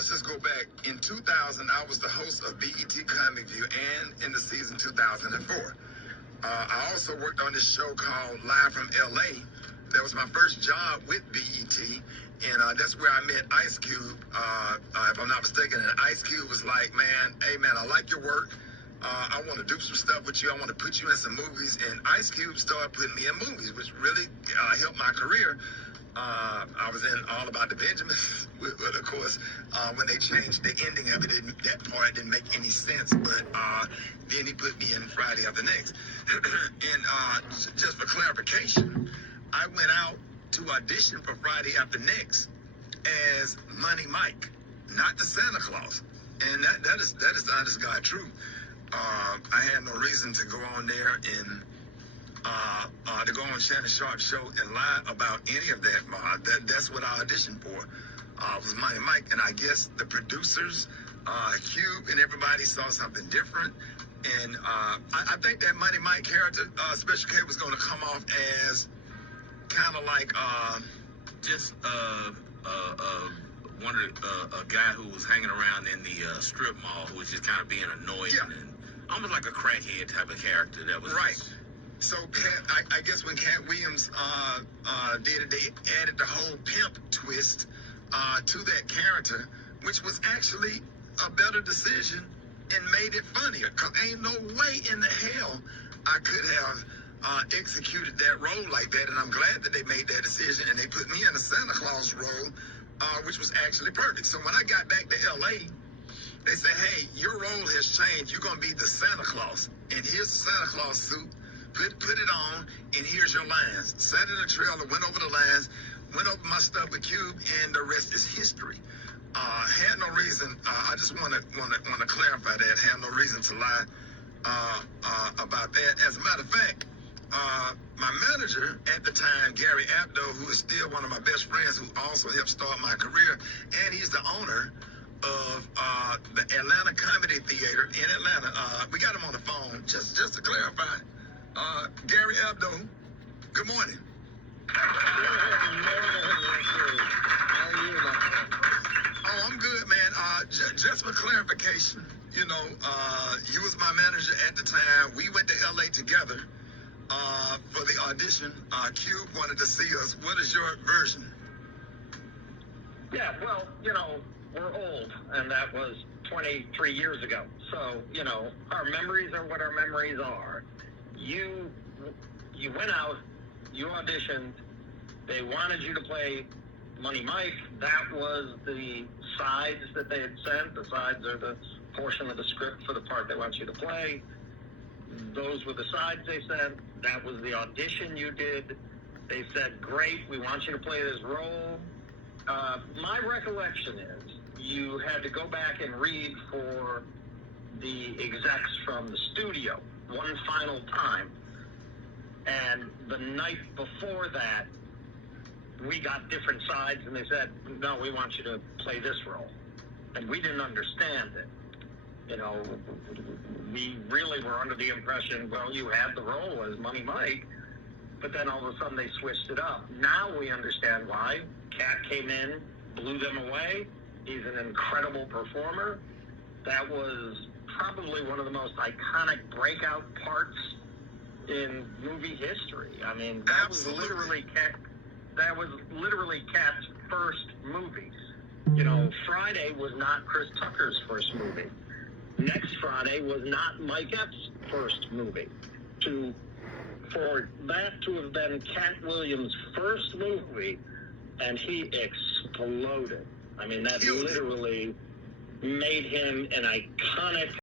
let's just go back. In 2000, I was the host of BET Comic View and in the season 2004. I also worked on this show called Live from LA. That was my first job with BET, and that's where I met Ice Cube, if I'm not mistaken. And Ice Cube was like, man, hey man, I like your work. I want to do some stuff with you. I want to put you in some movies. And Ice Cube started putting me in movies, which really helped my career. I was in All About the Benjamins, but of course, when they changed the ending of it, that part didn't make any sense. But then he put me in Friday After Next. And just for clarification, I went out to audition for Friday After Next as Money Mike, not the Santa Claus. And that is the honest God truth. I had no reason to go on there and to go on Shannon Sharp's show and lie about any of that. That's what I auditioned for. Was Money Mike, and I guess the producers, Cube, and everybody saw something different. And I think that Money Mike character, Special K, was going to come off as kind of like just one of a guy who was hanging around in the strip mall, who was just kind of being annoying and almost like a crackhead type of character. That was right. So I guess when Katt Williams did it, they added the whole pimp twist to that character, which was actually a better decision and made it funnier. Cause ain't no way in the hell I could have executed that role like that, and I'm glad that they made that decision and they put me in a Santa Claus role, which was actually perfect. So when I got back to LA, they said, hey, your role has changed. You're gonna be the Santa Claus, and here's the Santa Claus suit. Put it on, and here's your lines. Sat in the trailer, went over the lines, went over my stuff with Cube, and the rest is history. Had no reason. I just want to clarify that. Had no reason to lie about that. As a matter of fact, my manager at the time, Gary Abdo, who is still one of my best friends, who also helped start my career, and he's the owner of the Atlanta Comedy Theater in Atlanta. We got him on the phone, just to clarify. Gary Abdo, good morning. Oh, I'm good, man. Just for clarification, you know, you was my manager at the time. We went to LA together for the audition. Cube wanted to see us. What is your version? Yeah, well, you know, we're old, and that was 23 years ago. So, you know, our memories are what our memories are. You went out, you auditioned, they wanted you to play Money Mike. That was the sides that they had sent. The sides are the portion of the script for the part they want you to play. Those were the sides they sent. That was the audition you did. They said, great, we want you to play this role. My recollection is you had to go back and read for the execs from the studio one final time, and the night before that we got different sides, and they said, no, we want you to play this role, and we didn't understand it. You know, we really were under the impression, well, you had the role as Money Mike, but then all of a sudden they switched it up. Now we understand why. Katt came in, blew them away. He's an incredible performer. That was probably one of the most iconic breakout parts in movie history. I mean, that was literally Katt's first movie. You know, Friday was not Chris Tucker's first movie. Next Friday was not Mike Epps' first movie. For that to have been Katt Williams' first movie, and he exploded. I mean, that literally made him an iconic